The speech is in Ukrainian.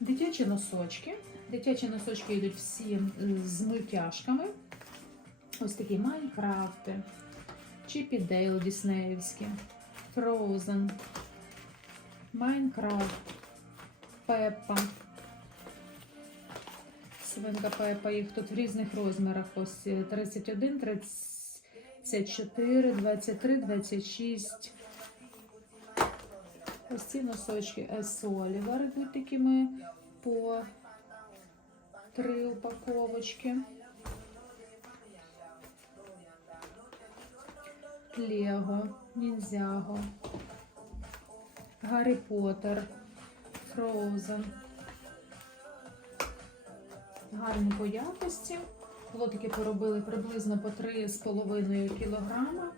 Дитячі носочки. Дитячі носочки йдуть всі з мультяшками. Ось такі Майнкрафти, Чіпі Дейл Діснеївські, Frozen, Майнкрафт, Пеппа. Свинка Пеппа, їх тут в різних розмірах. Ось е, 31, 34, 23, 26. Ось ці носочки С. Олівер йдуть такими по три упаковочки. Лего, Ніндзяго, Гаррі Поттер, Фроузен. Гарні по якості. Лотики поробили приблизно по 3,5 кілограма.